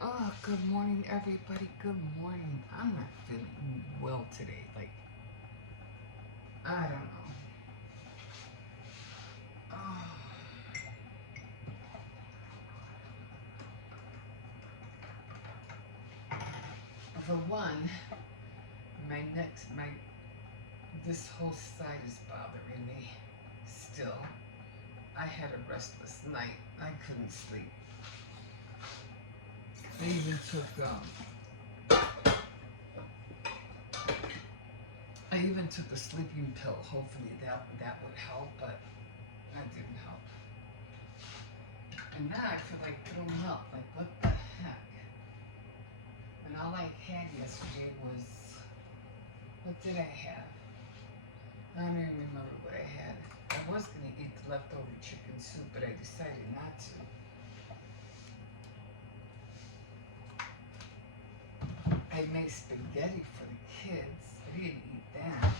Oh, good morning, everybody. Good morning. I'm not feeling well today. Like, I don't know. Oh, for one, this whole side is bothering me. Still, I had a restless night. I couldn't sleep. I even took a sleeping pill. Hopefully that would help, but that didn't help. And now I feel like throwing up. Like, what the heck? And all I had yesterday was, what did I have? I don't even remember what I had. I was going to eat the leftover chicken soup, but I decided not to. I made spaghetti for the kids. I didn't eat that.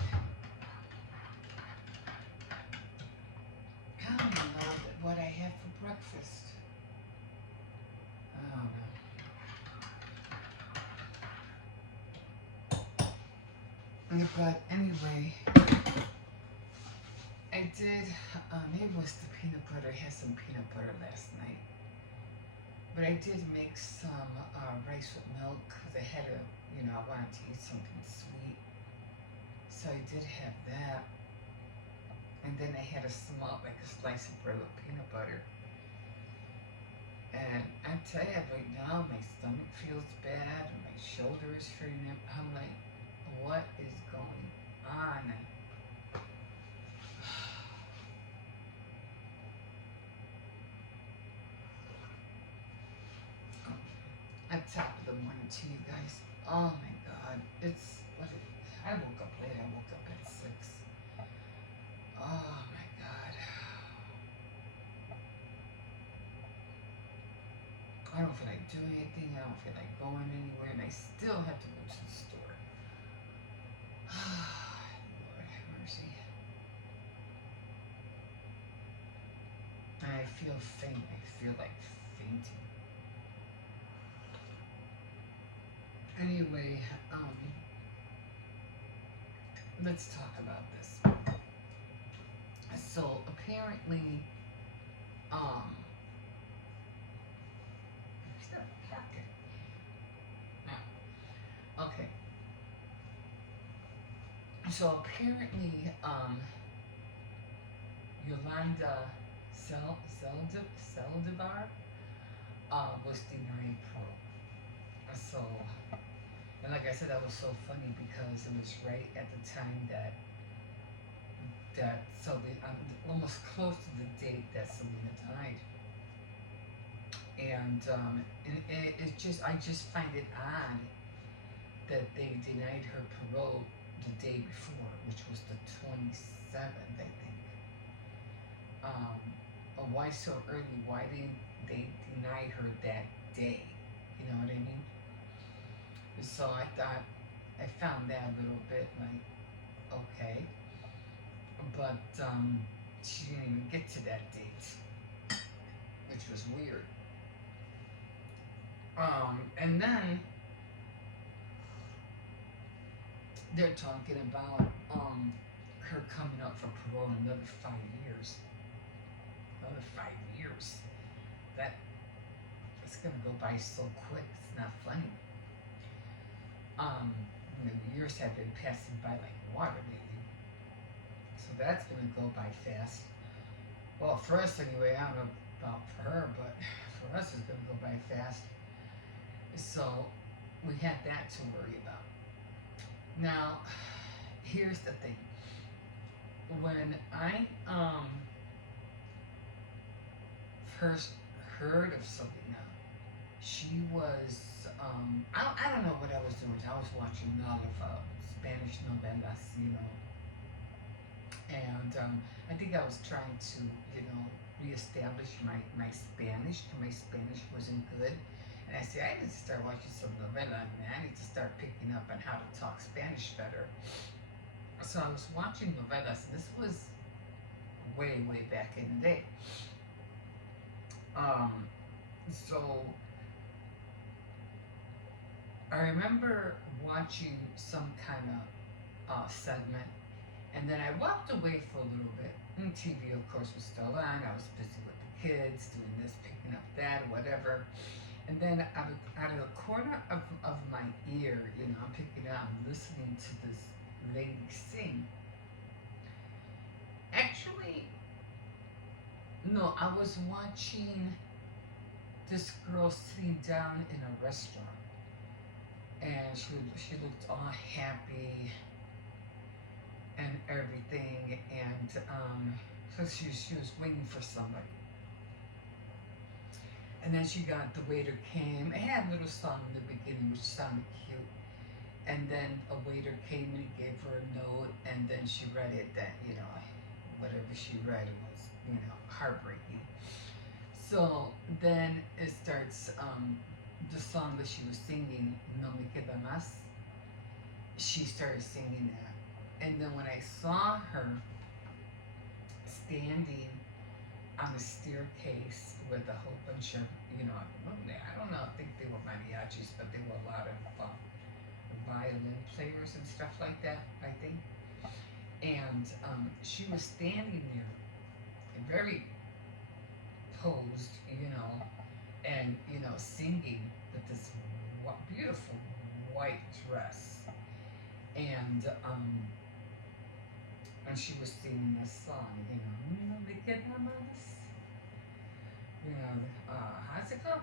I don't even know what I had for breakfast. I don't know. But anyway, I did, maybe it was the peanut butter. I had some peanut butter last night. But I did make some rice with milk because I had I wanted to eat something sweet. So I did have that. And then I had a slice of bread with peanut butter. And I tell you, right now, my stomach feels bad and my shoulder is hurting. I'm like, what is going on? At top of the morning to you guys. Oh my God. I woke up late. I woke up at 6. Oh my God. I don't feel like doing anything. I don't feel like going anywhere. And I still have to go to the store. Lord have mercy. And I feel faint. I feel like fainting. Anyway, let's talk about this. So apparently, um, okay. So apparently, Yolanda Saldivar was denied parole. So, and like I said, that was so funny because it was right at the time almost close to the date that Selena died. And I just find it odd that they denied her parole the day before, which was the 27th, I think. Why so early? Why didn't they deny her that day? You know what I mean? So I found that a little bit like, okay. But she didn't even get to that date, which was weird. And then they're talking about her coming up for parole in another 5 years. Another 5 years. That it's gonna go by so quick. It's not funny. Um, the years have been passing by like water lately, so that's gonna go by fast. Well, for us anyway. I don't know about for her, but for us it's gonna go by fast. So we had that to worry about. Now, here's the thing. When I first heard of Selena, she was I don't know what I was doing. I was watching a lot of Spanish novelas, and I think I was trying to reestablish my Spanish. My Spanish wasn't good. And I said, I need to start watching some novela, and I need to start picking up on how to talk Spanish better. So I was watching novelas, and this was way, way back in the day. Um, so I remember watching some kind of segment, and then I walked away for a little bit. And TV, of course, was still on. I was busy with the kids, doing this, picking up that, whatever. And then out of the corner of my ear, I'm picking it up, I'm listening to this lady sing. Actually, no, I was watching this girl sitting down in a restaurant, and she looked all happy and everything, and so she was waiting for somebody. And then the waiter came. It had a little song in the beginning which sounded cute. And then a waiter came and he gave her a note, and then she read it. That whatever she read was heartbreaking. So then it starts the song that she was singing, No Me Queda Más. She started singing that, and then when I saw her standing on the staircase with a whole bunch of, I don't know, I think they were mariachis, but they were a lot of violin players and stuff like that, I think. And she was standing there, very posed, and, singing with this beautiful white dress. And she was singing this song, No me queda más. How's it go?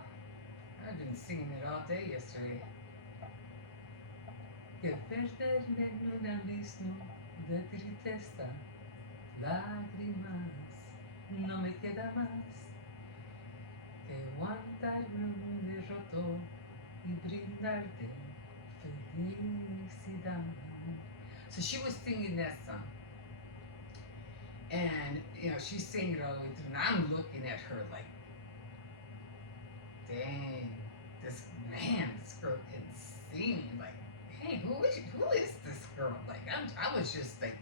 I've been singing it all day yesterday. Que perderme en un abismo de tristeza, lágrimas, no me queda más que aguantarme un derroto y brindarte felicidad. So she was singing that song. And, she's singing it all the way through. And I'm looking at her like, dang, this girl can sing. Like, hey, who is this girl? Like, I was just like,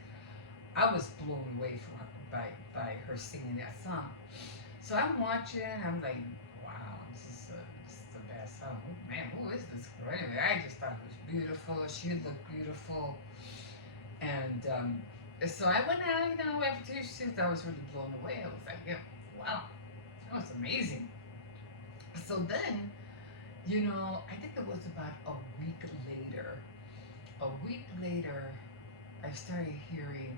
I was blown away by her singing that song. So I'm watching, I'm like, wow, this is the best song. Man, who is this girl? Anyway, I just thought it was beautiful. She looked beautiful. And so I went out, after I was really blown away. I was like, yeah, wow, that was amazing. So then, I think it was about a week later. A week later, I started hearing,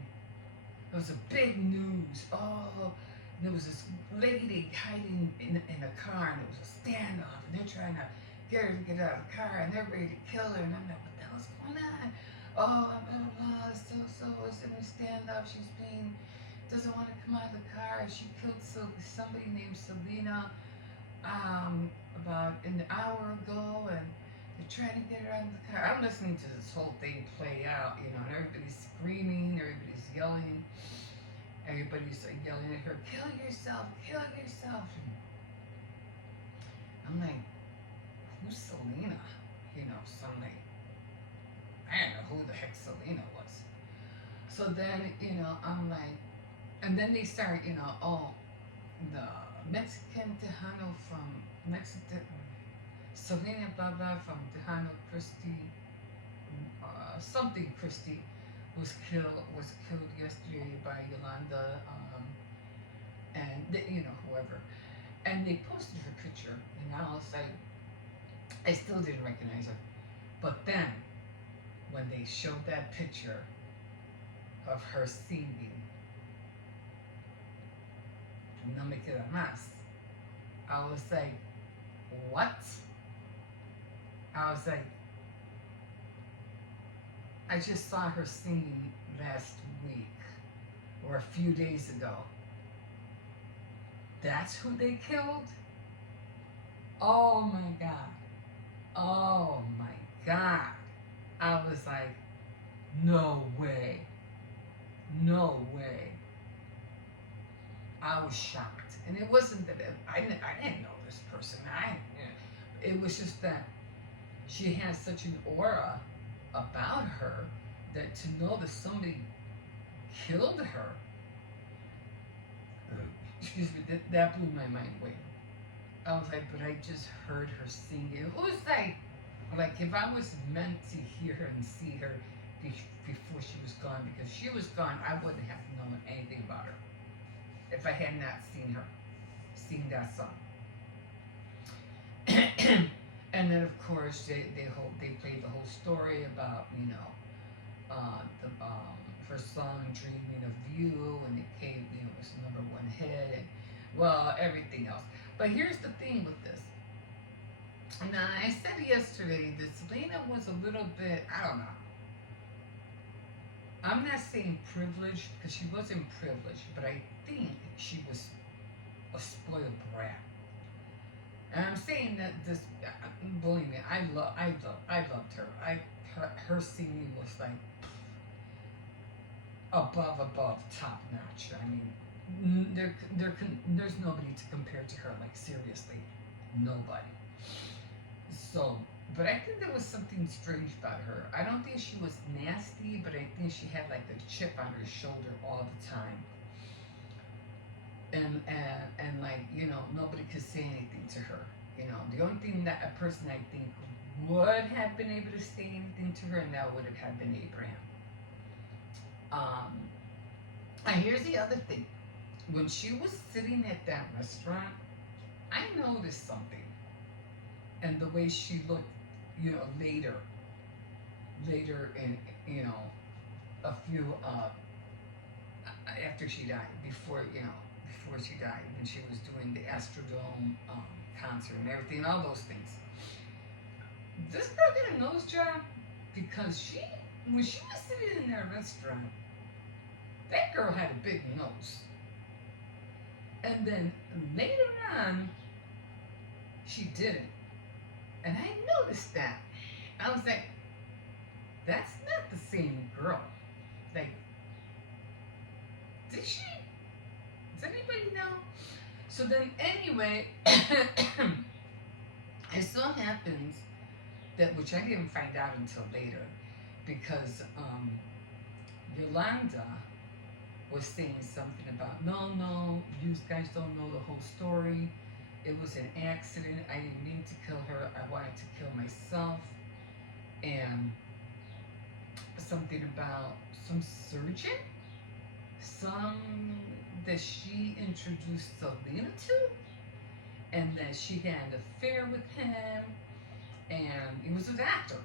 it was a big news. Oh, there was this lady hiding in a car, and it was a standoff, and they're trying to get her to get out of the car, and they're ready to kill her. And I'm like, what the hell's going on? Oh, blah, blah, blah, so it's in a standoff. Doesn't want to come out of the car. She killed somebody named Selena about an hour ago, and they're trying to get her out of the car. I'm listening to this whole thing play out, and everybody's screaming, everybody's yelling. Everybody's yelling at her, kill yourself, kill yourself. And I'm like, who's Selena? So I'm like, I don't know who the heck Selena was. So then, I'm like, and then they start, the Mexican Tejano from Selena blah blah from Tejano Christie, something Christie was killed yesterday by Yolanda, and whoever, and they posted her picture, and I was like, I still didn't recognize her, but then when they showed that picture of her singing No Me Queda Más, I was like, what? I was like, I just saw her singing last week or a few days ago. That's who they killed? Oh my God. Oh my God. I was like, no way. No way. I was shocked. And it wasn't that I didn't know this person. It was just that she had such an aura about her that to know that somebody killed her, excuse me, that blew my mind away. I was like, but I just heard her singing. It was like, Like if I was meant to hear her and see her before she was gone, because she was gone, I wouldn't have known anything about her if I had not seen that song. And then of course they played the whole story about the her song "Dreaming of You" and it came it was number one hit and well everything else. But here's the thing with this. Now I said yesterday that Selena was a little bit I don't know. I'm not saying privileged because she wasn't privileged, but I think she was a spoiled brat. And I'm saying that this, believe me, I loved her. Her singing was like above, top notch. I mean, there's nobody to compare to her. Like seriously, nobody. So, but I think there was something strange about her. I don't think she was nasty, but I think she had like a chip on her shoulder all the time. And like nobody could say anything to her. The only thing that a person I think would have been able to say anything to her, and that would have been Abraham. And here's the other thing: when she was sitting at that restaurant, I noticed something, and the way she looked, later in a few after she died, before she died, when she was doing the Astrodome concert and everything, all those things. This girl got a nose job because when she was sitting in that restaurant, that girl had a big nose. And then later on, she didn't. And I noticed that. I was like, that's not the same girl. Like, did she? Does anybody know? So then, anyway, it so happens that, which I didn't find out until later, because Yolanda was saying something about, no, you guys don't know the whole story. It was an accident. I didn't mean to kill her. I wanted to kill myself. And something about some surgeon, that she introduced Selena to, and that she had an affair with him, and he was a doctor.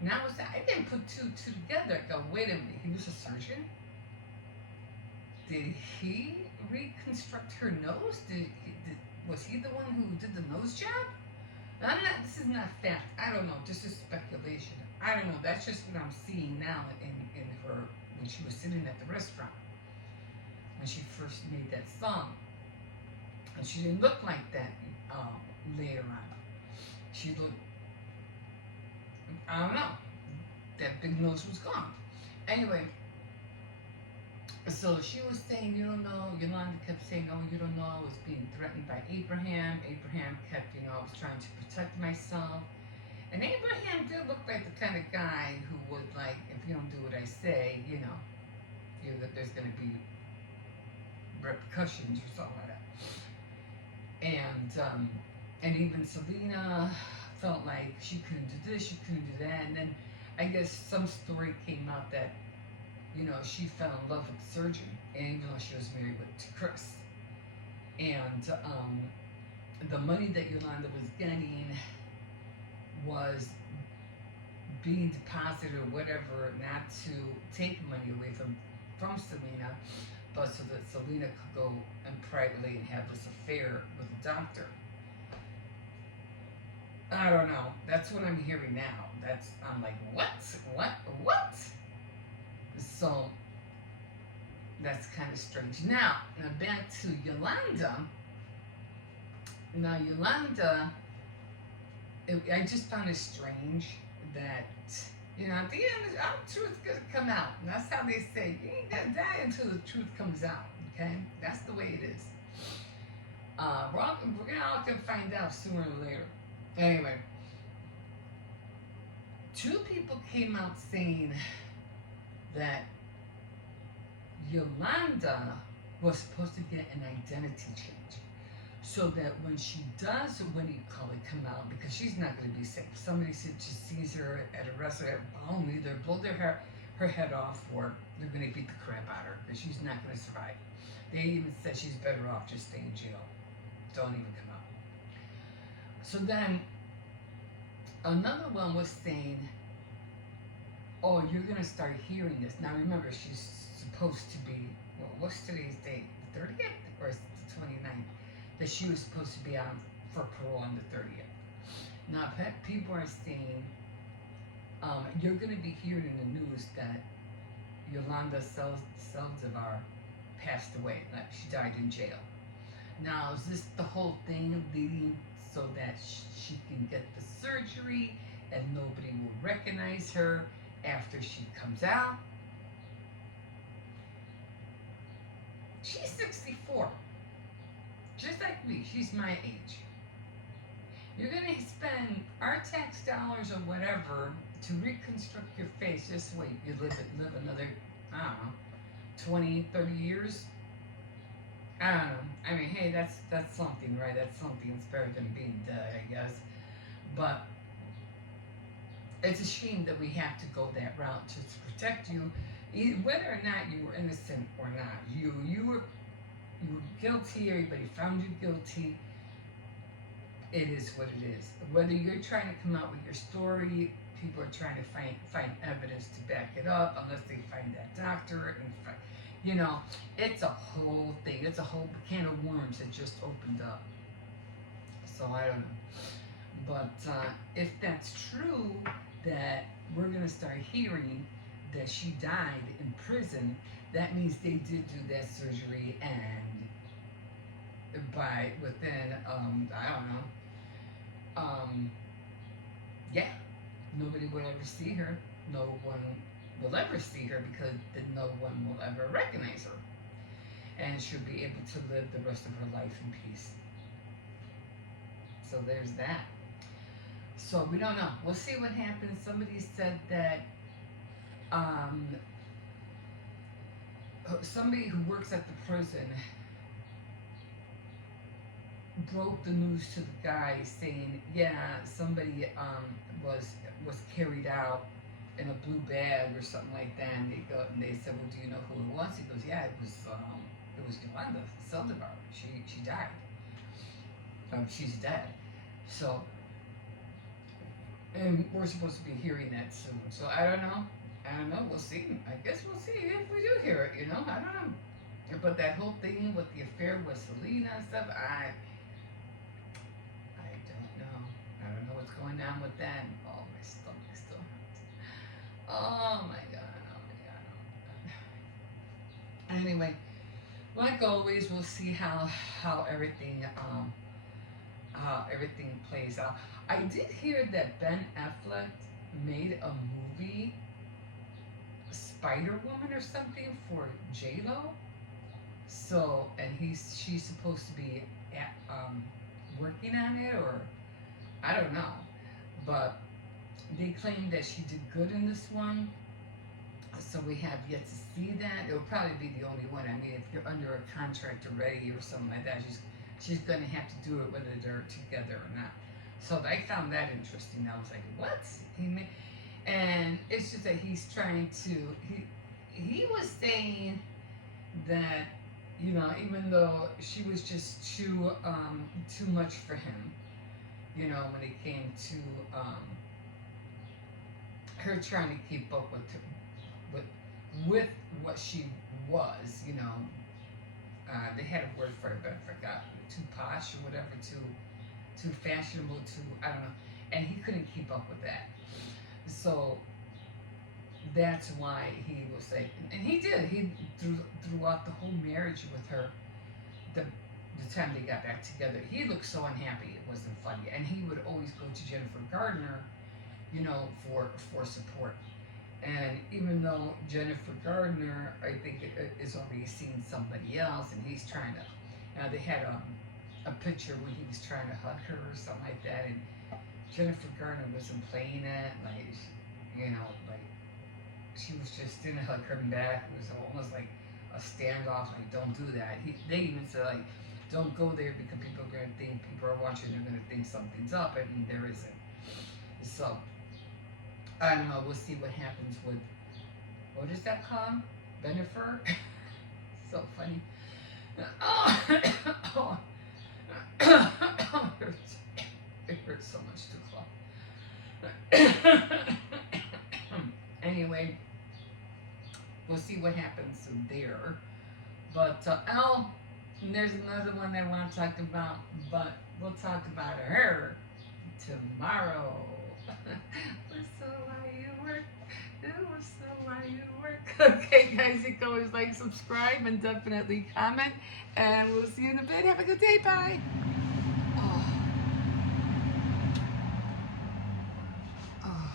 Now I didn't put two together. I go, wait a minute, he was a surgeon? Did he reconstruct her nose? Was he the one who did the nose job? This is not fact. I don't know. This is speculation. I don't know. That's just what I'm seeing now in her when she was sitting at the restaurant when she first made that song, and she didn't look like that later on. She looked, I don't know. That big nose was gone. Anyway, so she was saying, you don't know. Yolanda kept saying, oh, you don't know. I was being threatened by Abraham. Abraham kept, I was trying to protect myself. And Abraham did look like the kind of guy who would, like, if you don't do what I say, there's going to be repercussions or something like that. And even Selena felt like she couldn't do this, she couldn't do that. And then I guess some story came out that she fell in love with the surgeon, and even though she was married to Chris. And the money that Yolanda was getting was being deposited or whatever, not to take money away from Selena, but so that Selena could go and privately and have this affair with the doctor. I don't know. That's what I'm hearing now. I'm like, what? So that's kind of strange. Now back to Yolanda. Now Yolanda, I just found it strange that at the end, our truth's gonna come out. And that's how they say you ain't gonna die until the truth comes out. Okay, that's the way it is. We're gonna all gonna find out sooner or later. Anyway, two people came out saying that Yolanda was supposed to get an identity change. so that when she does, what do you call it, come out, because she's not going to be safe. Somebody just sees her at a restaurant, either blow her head off, or they're going to beat the crap out of her because she's not going to survive. They even said she's better off just staying in jail. Don't even come out. So then another one was saying, oh, you're going to start hearing this. Now remember, she's supposed to be, well, what's today's date? The 30th or is it the 29th? That she was supposed to be on for parole on the 30th. Now, people are saying, you're going to be hearing in the news that Yolanda Saldivar passed away. Like she died in jail. Now, is this the whole thing leading so that she can get the surgery and nobody will recognize her after she comes out? She's 64. Just like me, she's my age. You're going to spend our tax dollars or whatever to reconstruct your face. Just wait, you live another, I don't know, 20, 30 years? I don't know. I mean, hey, that's something, right? That's something that's better than being dead, I guess. But it's a shame that we have to go that route to protect you, whether or not you were innocent or not. You were guilty. Everybody found you guilty. It is what it is. Whether you're trying to come out with your story, people are trying to find evidence to back it up, unless they find that doctor and it's a whole thing. It's a whole can of worms that just opened up. So I don't know. But if that's true, that we're going to start hearing that she died in prison, that means they did do that surgery, and within I don't know, yeah, nobody will ever see her. No one will ever see her because no one will ever recognize her, and she'll be able to live the rest of her life in peace. So there's that. So we don't know. We'll see what happens. Somebody said that somebody who works at the prison broke the news to the guy saying, yeah, somebody was carried out in a blue bag or something like that, and they said, well, do you know who it was? He goes, yeah, it was Yolanda Saldivar. She died. She's dead. So, and we're supposed to be hearing that soon. So I don't know. We'll see. I guess we'll see if we do hear it. I don't know. But that whole thing with the affair with Selena and stuff, I don't know. I don't know what's going on with that. Oh, my stomach still hurts. Oh my god. Anyway, like always, we'll see how everything plays out. I did hear that Ben Affleck made a movie, Spider Woman or something, for J-Lo. So, and she's supposed to be working on it, or I don't know. But they claim that she did good in this one. So we have yet to see that. It'll probably be the only one. I mean, if you're under a contract already or something like that, she's going to have to do it whether they're together or not. So I found that interesting. I was like, what? And it's just that he's trying to, he was saying that, even though she was just too much for him, when it came to her trying to keep up with what she was, they had a word for it, but I forgot. Too posh or whatever, too fashionable, I don't know. And he couldn't keep up with that. So that's why he was like, and he did. He throughout the whole marriage with her, the time they got back together, he looked so unhappy. It wasn't funny, and he would always go to Jennifer Gardner, for support. And even though Jennifer Gardner, I think, is already seeing somebody else, and he's trying to, they had a picture where he was trying to hug her or something like that, and Jennifer Gardner wasn't playing it, like she was just didn't hug her back. It was almost like a standoff, like don't do that. They even said, like, Don't go there because people are gonna think people are watching. They're gonna think something's up, and there isn't. So I don't know. We'll see what happens with what is that called? Benefer. So funny. Oh, oh. It hurts so much to cough. Anyway, we'll see what happens there. But there's another one I want to talk about, but we'll talk about her tomorrow. Whistle while you work. Whistle while you work. Okay, guys, you can always like, subscribe, and definitely comment. And we'll see you in a bit. Have a good day. Bye. Oh. Oh.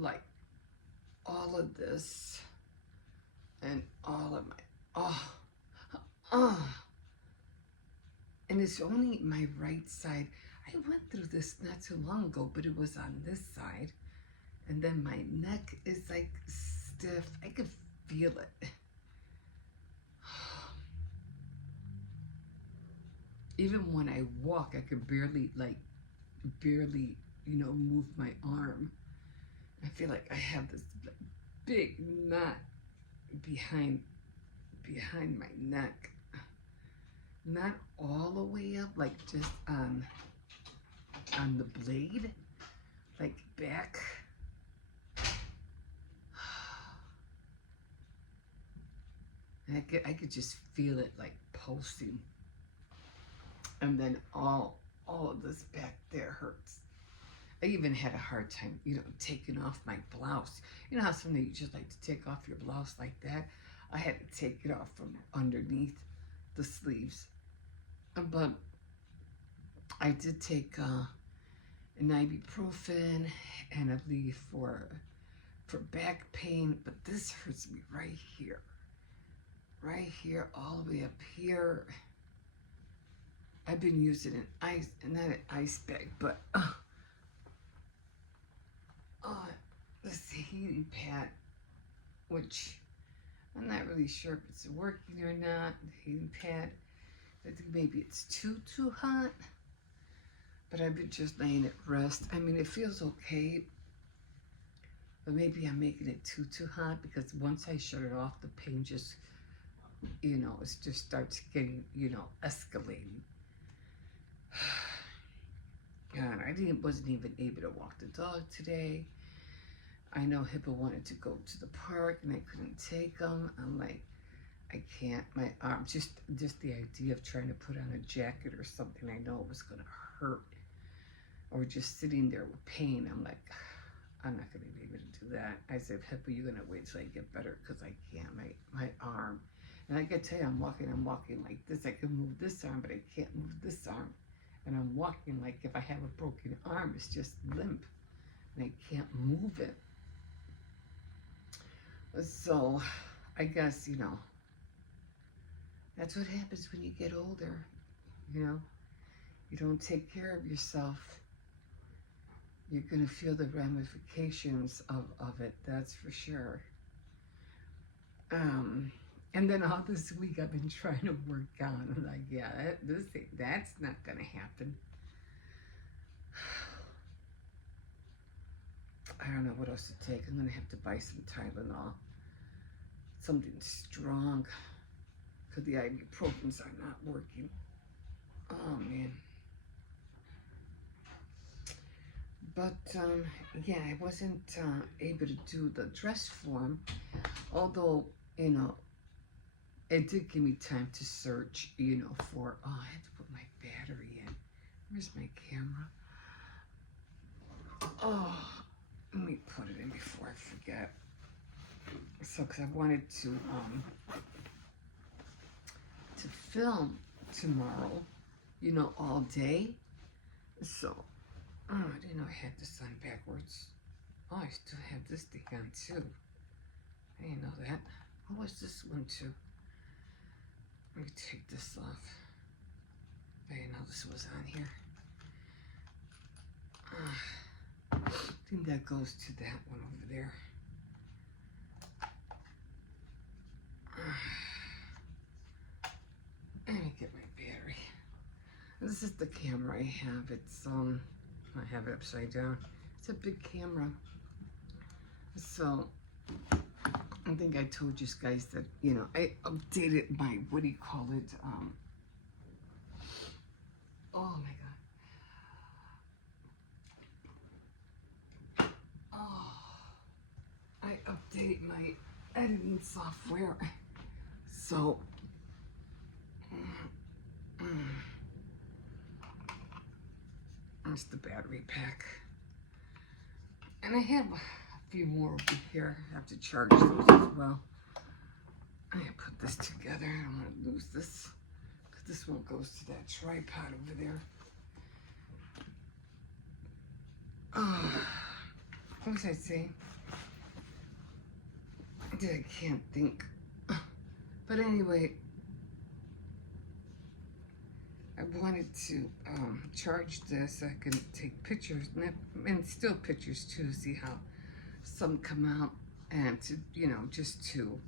like all of this and all of my, oh, and it's only my right side. I went through this not too long ago, but it was on this side. And then my neck is like stiff. I can feel it. Even when I walk, I can barely, move my arm. I feel like I have this big knot behind my neck. Not all the way up, like just on the blade, like back. And I could just feel it like pulsing. And then all of this back there hurts. I even had a hard time, taking off my blouse. You know how sometimes you just like to take off your blouse like that? I had to take it off from underneath the sleeves. But I did take an ibuprofen and a leaf for back pain, but this hurts me right here, all the way up here. I've been using not an ice bag, but this heating pad, which I'm not really sure if it's working or not. The heating pad, I think maybe it's too hot, but I've been just letting it rest. I mean, it feels okay, but maybe I'm making it too hot, because once I shut it off, the pain just, it just starts getting, escalating. God, I wasn't even able to walk the dog today. I know Hippo wanted to go to the park and I couldn't take him. I'm like, I can't. My arm, just the idea of trying to put on a jacket or something, I know it was gonna hurt. Or just sitting there with pain, I'm like, I'm not gonna be able to do that. I said, Hippo, you're gonna wait till I get better, because I can't. My arm, and I can tell you, I'm walking like this. I can move this arm, but I can't move this arm. And I'm walking like if I have a broken arm, it's just limp, and I can't move it. So, I guess, that's what happens when you get older, You don't take care of yourself, you're going to feel the ramifications of it, that's for sure. And then all this week I've been trying to work on, like, yeah, that's not going to happen. I don't know what else to take. I'm going to have to buy some Tylenol. Something strong, because the ibuprofens are not working. Oh, man. But, yeah, I wasn't able to do the dress form, although, it did give me time to search, for, I had to put my battery in. Where's my camera? Oh, let me put it in before I forget. So, because I wanted to film tomorrow, all day. So, I didn't know I had this on backwards. Oh, I still have this thing on too. I didn't know that. What was this one too? Let me take this off. I didn't know this was on here. I think that goes to that one over there. Let me get my battery. This is the camera I have. It's I have it upside down. It's a big camera. So I think I told you guys that, I updated my, what do you call it? Oh my God. Oh, I updated my editing software. So, there's the battery pack. And I have a few more over here. I have to charge those as well. I'm gonna put this together. I don't want to lose this, because this one goes to that tripod over there. What was I saying? I can't think. But anyway, I wanted to charge this. I can take pictures and still pictures too. See how some come out, and to just to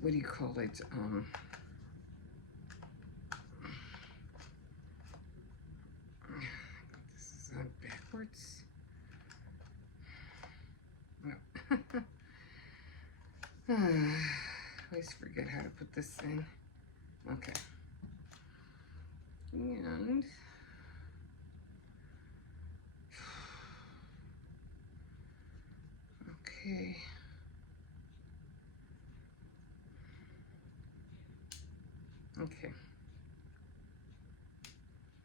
what do you call it? This is on backwards. No. I always forget how to put this in. Okay. And okay. Okay.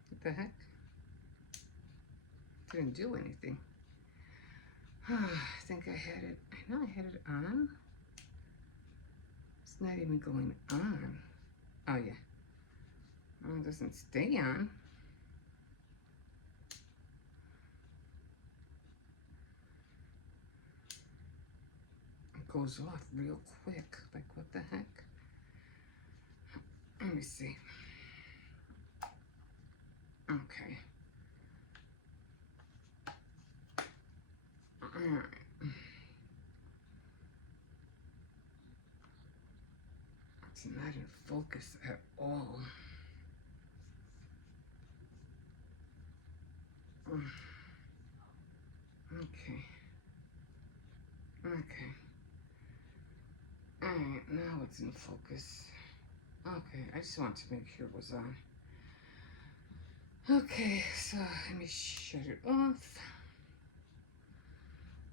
What the heck? Didn't do anything. I think I had it. I know I had it on. It's not even going on. Oh yeah. Oh, it doesn't stay on. It goes off real quick. Like what the heck? Let me see. Okay. Alright. It's not in focus at all. Okay. Okay. Alright, now it's in focus. Okay, I just want to make sure it was on. Okay, so let me shut it off.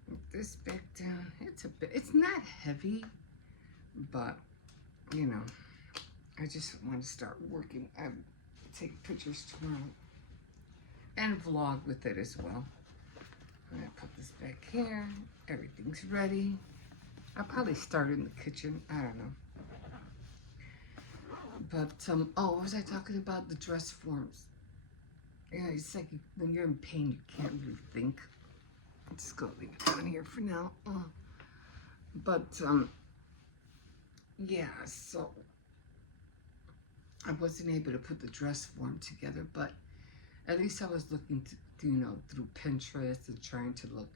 Put this back down. It's not heavy, but I just want to start working. I take pictures tomorrow and vlog with it as well. I'm gonna put this back here. Everything's ready. I'll probably start in the kitchen. I don't know. But oh, what was I talking about? The dress forms. Yeah, it's like when you're in pain, you can't really think. I'm just gonna leave it down here for now. But yeah, so I wasn't able to put the dress form together, but at least I was looking to, through Pinterest and trying to look,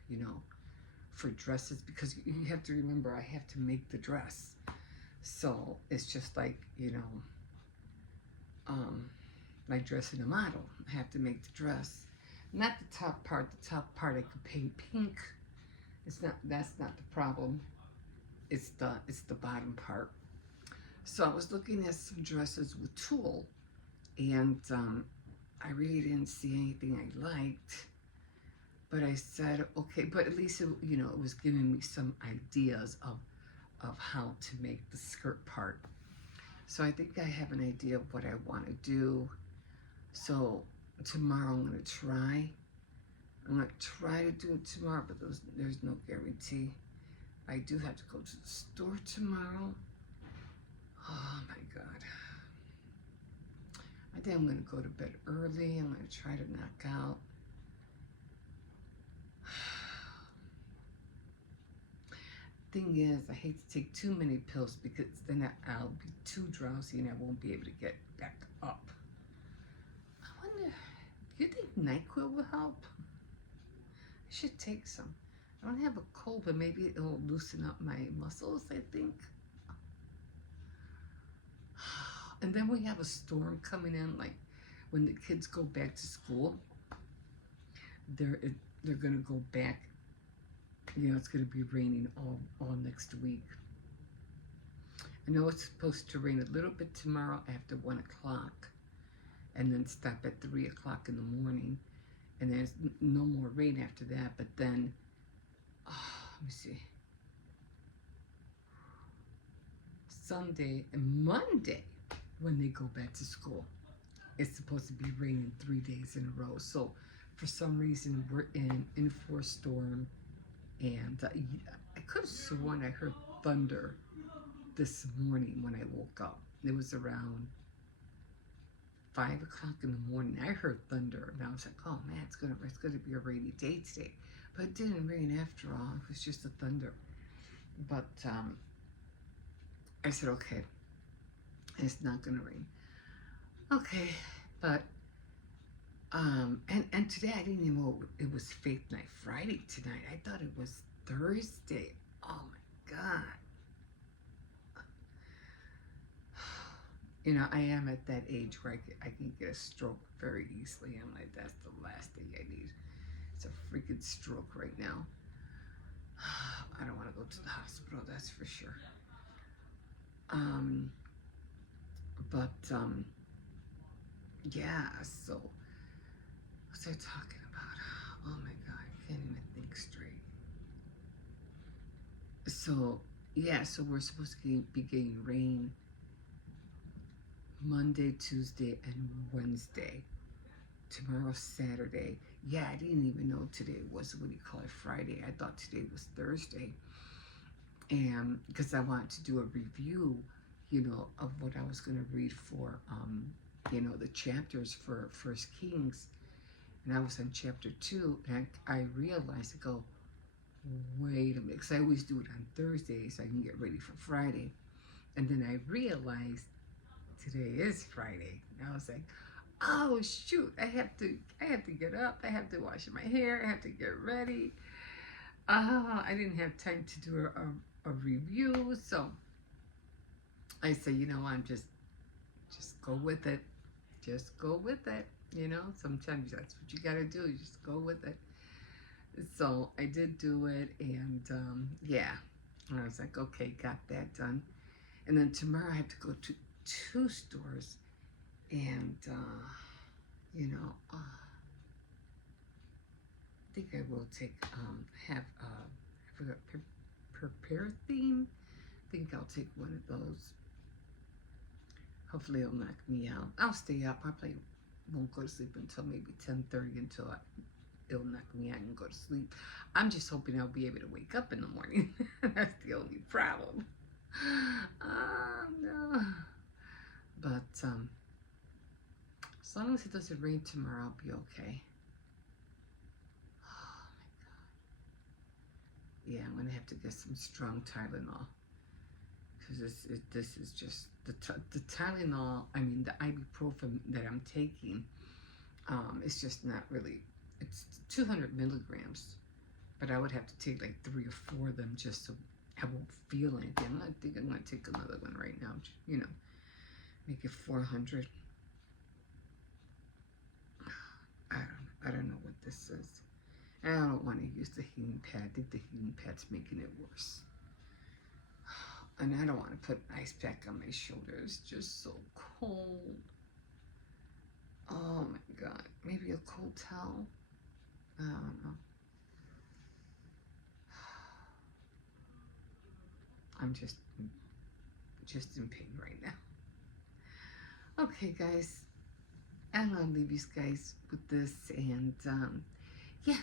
for dresses, because you have to remember I have to make the dress. So it's just like, like dressing a model. I have to make the dress. Not the top part. The top part I could paint pink. That's not the problem. It's the bottom part. So I was looking at some dresses with tulle, and I really didn't see anything I liked. But I said, okay, but at least it was giving me some ideas of how to make the skirt part. So I think I have an idea of what I want to do. So tomorrow I'm going to try. I'm going to try to do it tomorrow, but there's no guarantee. I do have to go to the store tomorrow. Oh my God. I think I'm going to go to bed early. I'm going to try to knock out. Thing is, I hate to take too many pills because then I'll be too drowsy and I won't be able to get back up. I wonder, do you think NyQuil will help? I should take some. I don't have a cold, but maybe it'll loosen up my muscles, I think. And then we have a storm coming in, like when the kids go back to school, they're gonna go back. It's gonna be raining all next week. I know it's supposed to rain a little bit tomorrow after 1 o'clock, and then stop at 3 o'clock in the morning, and there's no more rain after that. But then, let me see. Sunday and Monday, when they go back to school, it's supposed to be raining 3 days in a row. So for some reason, we're in for a storm. And I could have sworn I heard thunder this morning when I woke up. It was around 5 o'clock in the morning. I heard thunder, and I was like, "Oh man, it's gonna be a rainy day today." But it didn't rain after all. It was just a thunder. But I said, okay, it's not gonna rain. Okay, but and today I didn't even know it was Faith Night Friday tonight. I thought it was Thursday. Oh my God. You know, I am at that age where I can get a stroke very easily. I'm like, that's the last thing I need. It's a freaking stroke right now. I don't want to go to the hospital, that's for sure. But yeah, so what's I talking about? Oh my God, I can't even think straight. So yeah, so we're supposed to be getting rain Monday, Tuesday, and Wednesday. Tomorrow's Saturday. Yeah, I didn't even know today was, what do you call it, Friday. I thought today was Thursday. And because I wanted to do a review, you know, of what I was going to read for, you know, the chapters for First Kings. And I was on chapter 2, and I realized, I go, wait a minute, because I always do it on Thursday so I can get ready for Friday. And then I realized today is Friday. And I was like, oh shoot, I have to get up, I have to wash my hair, I have to get ready. I didn't have time to do a review, so I said, you know, I'm just go with it. Just go with it. You know, sometimes that's what you gotta do, you just go with it. So I did do it, and yeah. And I was like, okay, got that done. And then tomorrow I have to go to 2 stores, and you know, I think I will take have I forgot prepare theme. I think I'll take one of those. Hopefully it'll knock me out. I'll stay up. I probably won't go to sleep until maybe 10:30 until it'll knock me out and go to sleep. I'm just hoping I'll be able to wake up in the morning. That's the only problem. No. But as long as it doesn't rain tomorrow, I'll be okay. Oh my God. Yeah, I'm gonna have to get some strong Tylenol, because this is just the Tylenol. I mean, the ibuprofen that I'm taking, it's just not really. It's 200 milligrams, but I would have to take like 3 or 4 of them just so I won't feel anything. I think I'm gonna take another one right now. You know, make it 400. I don't know what this is. I don't want to use the heating pad. I think the heating pad's making it worse. And I don't want to put an ice pack on my shoulder. It's just so cold. Oh my God. Maybe a cold towel? I don't know. I'm just in pain right now. Okay, guys. I'm going to leave you guys with this. And yeah.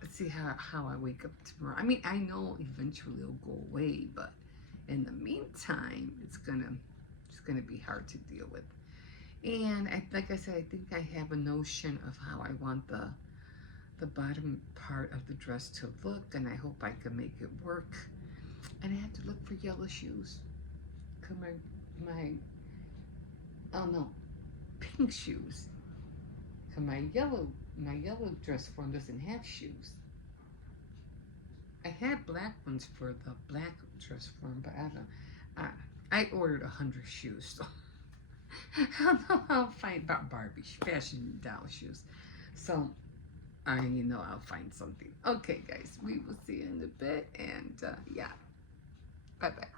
Let's see how I wake up tomorrow. I mean, I know eventually it'll go away, but in the meantime, it's gonna be hard to deal with. And like I said, I think I have a notion of how I want the bottom part of the dress to look, and I hope I can make it work. And I have to look for yellow shoes. Cause my oh no, pink shoes. Cause my yellow dress form doesn't have shoes. I had black ones for the black dress form, but I don't know. I ordered 100 shoes, so I don't know how I'll find about Barbie fashion doll shoes. So you know, I'll find something. Okay, guys, we will see you in a bit, and yeah, bye bye.